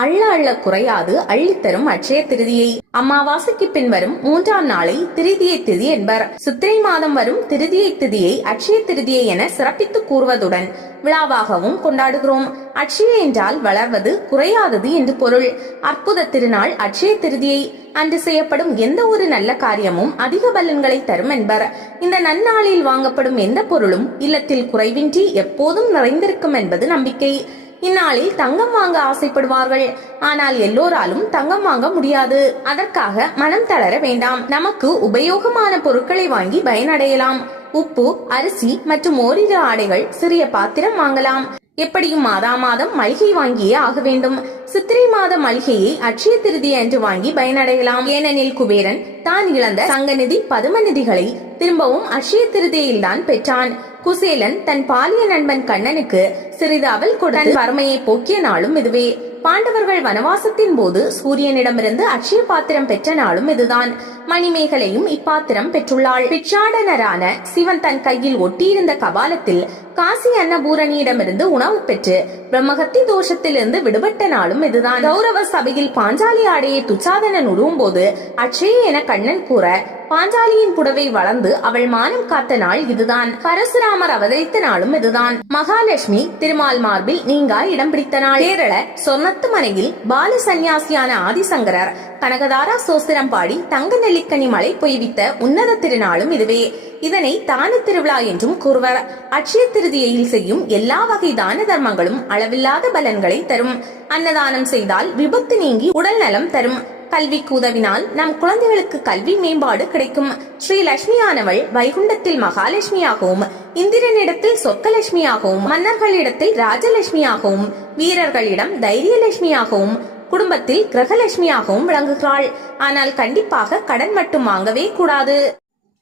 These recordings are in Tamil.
அள்ள அள்ள குறையாது அள்ளித்தரும் அட்சய திருதியை. அமாவாசைக்கு பின் வரும் மூன்றாம் நாளை திருதியை திதி என்பர். சித்திரை மாதம் வரும் திருதியை திதியை அட்சய திருதியை என சிறப்பித்து கூறுவதுடன் விழாவாகவும் கொண்டாடுகிறோம். அட்சய என்றால் வளர்வது குறையாதது என்று பொருள். அற்புத திருநாள் அட்சய திருதியை. அன்று செய்யப்படும் எந்த ஒரு நல்ல காரியமும் அதிக பலன்களை தரும் என்பர். இந்த நன்னாளில் வாங்கப்படும் எந்த பொருளும் இல்லத்தில் குறைவின்றி எப்போதும் நிறைந்திருக்கும் என்பது நம்பிக்கை. இந்நாளில் தங்கம் வாங்க ஆசைப்படுவார்கள். ஆனால் எல்லோராலும் தங்கம் வாங்க முடியாது. அதற்காக மனம் தளர வேண்டாம். நமக்கு உபயோகமான பொருட்களை வாங்கி பயனடையலாம். உப்பு அரிசி மற்றும் ஓரிரு ஆடைகள் சிறிய பாத்திரம் வாங்கலாம். எப்படியும் மாதா மாதம் மளிகை வாங்கியே ஆக வேண்டும். சித்திரை மாத மளிகையை அட்சய திருதி என்று வாங்கி பயனடையலாம். ஏனெனில் குபேரன் தான் இழந்த சங்கநிதி பதும நிதிகளை திரும்பவும் அட்சய திருதியில் தான் பெற்றான். குசேலன் தன் பாலிய நண்பன் கண்ணனுக்கு சிறிது அவள் கொடுத்த வறுமையை போக்கிய நாளும் இதுவே. பாண்டவர்கள் வனவாசத்தின் போது சூரியனிடமிருந்து அட்சய பாத்திரம் பெற்ற நாளும் இதுதான். மணிமேகலையும் இப்பாத்திரம் பெற்றுள்ளாள். பிச்சாடனரான சிவன் தன் கையில் ஒட்டியிருந்த கபாலத்தில் காசி அன்னபூரணியிடமிருந்து உணவு பெற்று பிரம்மகத்தி தோஷத்திலிருந்து விடுபட்ட நாளும் இதுதான். கௌரவ சபையில் பாஞ்சாலி ஆடையை துச்சாதனன் உருவும் போது அச்சே என கண்ணன் கூற பாஞ்சாலியின் புடவை வளர்ந்து அவள் மானம் காத்த நாள் இதுதான். பரசுராமர் அவதரித்த நாளும் இதுதான். மகாலட்சுமி திருமால் மார்பில் நீங்கா இடம் பிடித்த நாள். கேரள சொர்ணத்து மனையில் பால சந்நியாசியான ஆதிசங்கரர் கனகதாரா சோஸ்திரம் பாடி தங்க நெல்லிக்கனி மழை பொய்வித்த உன்னத திருநாளும் இதுவே. இதனை தான திருவிழா என்றும் கூறுவர். அட்சய திருதியையில் செய்யும் எல்லா வகை தான தர்மங்களும் அளவில்லாத பலன்களை தரும். அன்னதானம் செய்தால் விபத்து நீங்கி உடல் நலம் தரும். கல்விக்கு உதவினால் நம் குழந்தைகளுக்கு கல்வி மேம்பாடு கிடைக்கும். ஸ்ரீ லட்சுமியானவள் வைகுண்டத்தில் மகாலட்சுமியாகவும் இந்திரனிடத்தில் சொர்க்கலட்சுமியாகவும் மன்னர்களிடத்தில் ராஜலட்சுமியாகவும் வீரர்களிடம் தைரியலட்சுமியாகவும் குடும்பத்தில் கிரகலட்சுமியாகவும் விளங்குகிறாள். ஆனால் கண்டிப்பாக கடன் மட்டும் வாங்கவே கூடாது.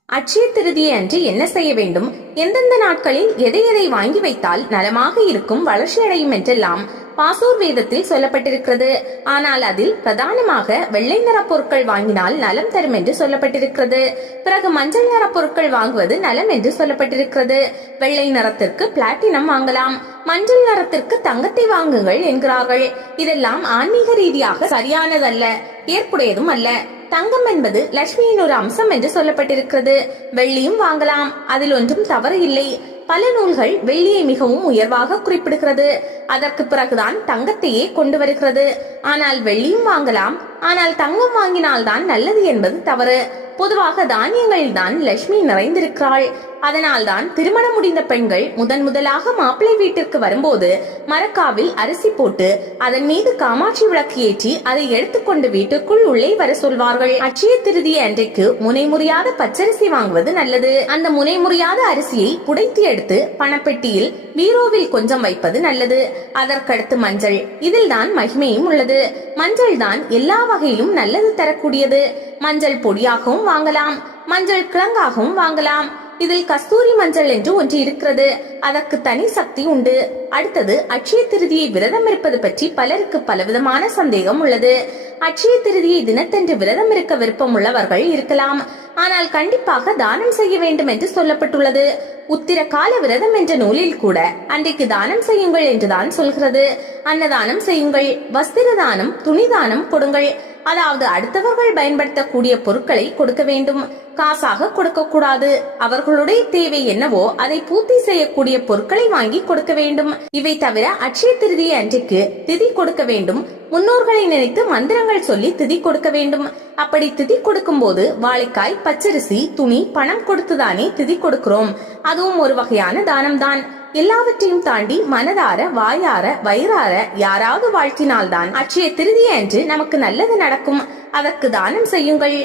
அட்சய திருதியை அன்று என்ன செய்ய வேண்டும்? எந்தெந்த நாட்களில் எதை எதை வாங்கி வைத்தால் நலமாக இருக்கும் வளர்ச்சி அடையும் என்றெல்லாம் பாசூர் வேதத்தில் சொல்லப்பட்டிருக்கிறது. ஆனால் அதில் பிரதானமாக வெள்ளை நிற பொருட்கள் வாங்கினால் நலம் தரும் என்று சொல்லப்பட்டிருக்கிறது. பிறகு மஞ்சள் நிற பொருட்கள் வாங்குவது நலம் என்று சொல்லப்பட்டிருக்கிறது. வெள்ளை நிறத்திற்கு பிளாட்டினம் வாங்கலாம். மஞ்சள் நிறத்திற்கு தங்கத்தை வாங்குங்கள் என்கிறார்கள். இதெல்லாம் ஆன்மீக ரீதியாக சரியானதல்ல ஏற்புடையதும் அல்ல. தங்கம் என்பது லட்சுமியின் ஒரு அம்சம் என்று சொல்லப்பட்டிருக்கிறது. வெள்ளியும் வாங்கலாம். அதில் ஒன்றும் தவறு தவறு இல்லை. பல நூல்கள் வெள்ளியை மிகவும் உயர்வாக குறிப்பிடுகிறது. அதற்கு பிறகுதான் தங்கத்தையே கொண்டு வருகிறது. ஆனால் வெள்ளியும் வாங்கலாம். ஆனால் தங்கம் வாங்கினால்தான் நல்லது என்பது தவறு. பொதுவாக தானியங்களில் தான் லட்சுமி நிறைந்திருக்கிறாள். அதனால்தான் திருமணம் முடிந்த பெண்கள் முதன் முதலாக மாப்பிள்ளை வீட்டிற்கு வரும்போது மரக்காவில் அரிசி போட்டு அதன் மீது காமாட்சி விளக்கு ஏற்றி அதை எடுத்துக்கொண்டு வீட்டுக்குள் உள்ளே வர சொல்வார்கள். அச்சய திருதிய அன்றைக்கு முனை முறியாத பச்சரிசி வாங்குவது நல்லது. அந்த முனை முறியாத அரிசியை புடைத்து எடுத்து பணப்பெட்டியில் பீரோவில் கொஞ்சம் வைப்பது நல்லது. அதற்கடுத்து மஞ்சள். இதில் தான் மகிமையும் உள்ளது. மஞ்சள் தான் எல்லா வகையிலும் நல்லது தரக்கூடியது. மஞ்சள் பொடியாகவும் வாங்கலாம். மஞ்சள் கிழங்காகவும் வாங்கலாம். இதில் கஸ்தூரி மஞ்சள் என்று ஒன்று இருக்கிறது. அதற்கு தனி சக்தி உண்டு. அடுத்தது அட்சய திருதியை விரதம் இருப்பது பற்றி பலருக்கு பலவிதமான சந்தேகம் உள்ளது. அட்சய திருதியை தினத்தன்று விரதம் இருக்க விருப்பம் உள்ளவர்கள் இருக்கலாம். ஆனால் கண்டிப்பாக தானம் செய்ய வேண்டும் என்று சொல்லப்பட்டுள்ளது. உத்திர கால விரதம் என்ற நூலில் கூட அன்றைக்கு தானம் செய்யுங்கள் என்றுதான் சொல்கிறது. அன்னதானம் செய்யுங்கள் வஸ்திர தானம் துணி தானம் கொடுங்கள். அதாவது அடுத்தவர்கள் பயன்படுத்தக்கூடிய பொருட்களை கொடுக்க வேண்டும். காசாக கொடுக்கக்கூடாது. அவர்களுடைய தேவை என்னவோ அதை பூர்த்தி செய்யக்கூடிய பொருட்களை வாங்கி கொடுக்க வேண்டும். இவை தவிர அட்சய திருதி அன்றைக்கு திதி கொடுக்க வேண்டும். முன்னோர்களை நினைத்து மந்திரங்கள் சொல்லி திதி கொடுக்க வேண்டும். அப்படி திதி கொடுக்கும் போது வாழைக்காய் பச்சரிசி துணி பணம் கொடுத்துதானே திதி கொடுக்கிறோம். அதுவும் ஒரு வகையான தானம்தான். எல்லாவற்றையும் தாண்டி மனதார வாயார வயிறார யாராவது வாழ்த்தினால்தான் அட்சய திருதி அன்று நமக்கு நல்லது நடக்கும். அதற்கு தானம் செய்யுங்கள்.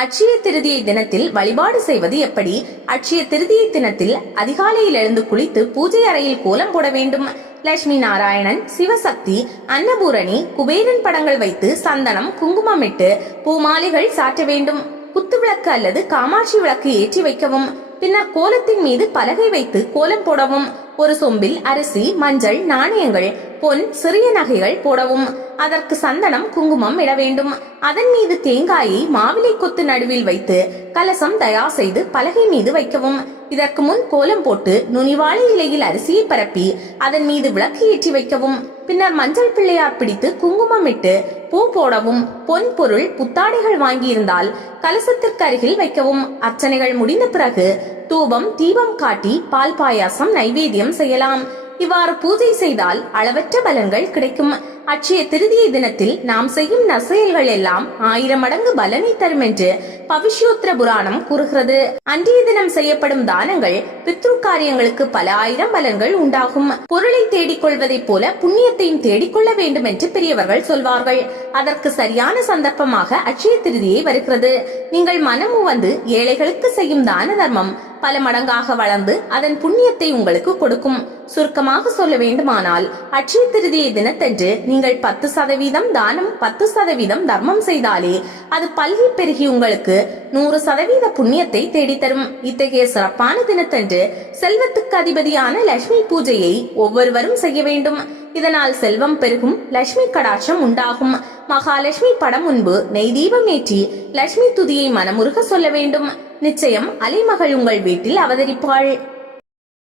அட்சய திருதியை தினத்தில் வழிபாடு செய்வது எப்படி? அட்சய திருதியை தினத்தில் அதிகாலையில் எழுந்து குளித்து பூஜை அறையில் கோலம் போட வேண்டும். லட்சுமி நாராயணன் சிவசக்தி அன்னபூரணி குபேரன் படங்கள் வைத்து சந்தனம் குங்குமமிட்டு பூமாலைகள் சாற்ற வேண்டும். குத்து விளக்கு அல்லது காமாட்சி விளக்கு ஏற்றி வைக்கவும். பின்னர் கோலத்தின் மீது பலகை வைத்து கோலம் போடவும். ஒரு சொம்பில் அரிசி மஞ்சள் நாணயங்கள் பொன் சிறிய நகைகள் போடவும். அதற்கு சந்தனம் குங்குமம் இட வேண்டும். அதன் மீது தேங்காயை மாவிலை கொத்து நடுவில் வைத்து கலசம் தயார் செய்து பலகை மீது வைக்கவும். இதற்கு முன் கோலம் போட்டு நுனிவாழை இலையில் அரிசியை பரப்பி அதன் மீது விளக்கு ஏற்றி வைக்கவும். பின்னர் மஞ்சள் பிள்ளையார் பிடித்து குங்குமம் இட்டு பூ போடவும். பொன் பொருள் புத்தாடைகள் வாங்கியிருந்தால் கலசத்திற்கு அருகில் வைக்கவும். அர்ச்சனைகள் முடிந்த பிறகு தூபம் தீபம் காட்டி பால் பாயாசம் நைவேத்தியம் செய்யலாம். இவ்வாறு பூஜை செய்தால் அளவற்ற பலன்கள் கிடைக்கும். அச்சய திருதியை தினத்தில் நாம் செய்யும் நற்செயல்கள் எல்லாம் ஆயிரம் மடங்கு பலனை தரும் என்று பவிஷ்யோத்திர புராணம் கூறுகிறது. அன்றைய தினம் செய்யப்படும் தானங்கள் பித்ரு காரியங்களுக்கு பல ஆயிரம் பலன்கள் உண்டாகும். பொருளை தேடிக் கொள்வதைப் போல புண்ணியத்தையும் தேடிக்கொள்ள வேண்டும் என்று பெரியவர்கள் சொல்வார்கள். அதற்கு சரியான சந்தர்ப்பமாக அச்சய திருதியை வருகிறது. நீங்கள் மனமு வந்து ஏழைகளுக்கு செய்யும் தான தர்மம் பல மடங்காக வளர்ந்து அதன் புண்ணியத்தை உங்களுக்கு கொடுக்கும். சுருக்கமாக சொல்ல வேண்டுமானால் அச்சய திருதியை தினத்தன்று நீங்கள் பத்து சதவீதம் தானம் பத்து சதவீதம் தர்மம் செய்தாலே அது பல்கி பெருகி உங்களுக்கு நூறு சதவீத புண்ணியத்தை தேடித்தரும். இத்தகைய சிறப்பான தினத்தன்று செல்வத்துக்கு அதிபதியான லட்சுமி பூஜையை ஒவ்வொருவரும் செய்ய வேண்டும். இதனால் செல்வம் பெருகும் லட்சுமி கடாட்சம் உண்டாகும். மகாலட்சுமி படம் முன்பு நெய் தீபம் ஏற்றி லட்சுமி துதியை மனமுருக சொல்ல வேண்டும். நிச்சயம் அலைமகள் உங்கள் வீட்டில் அவதரிப்பாள்.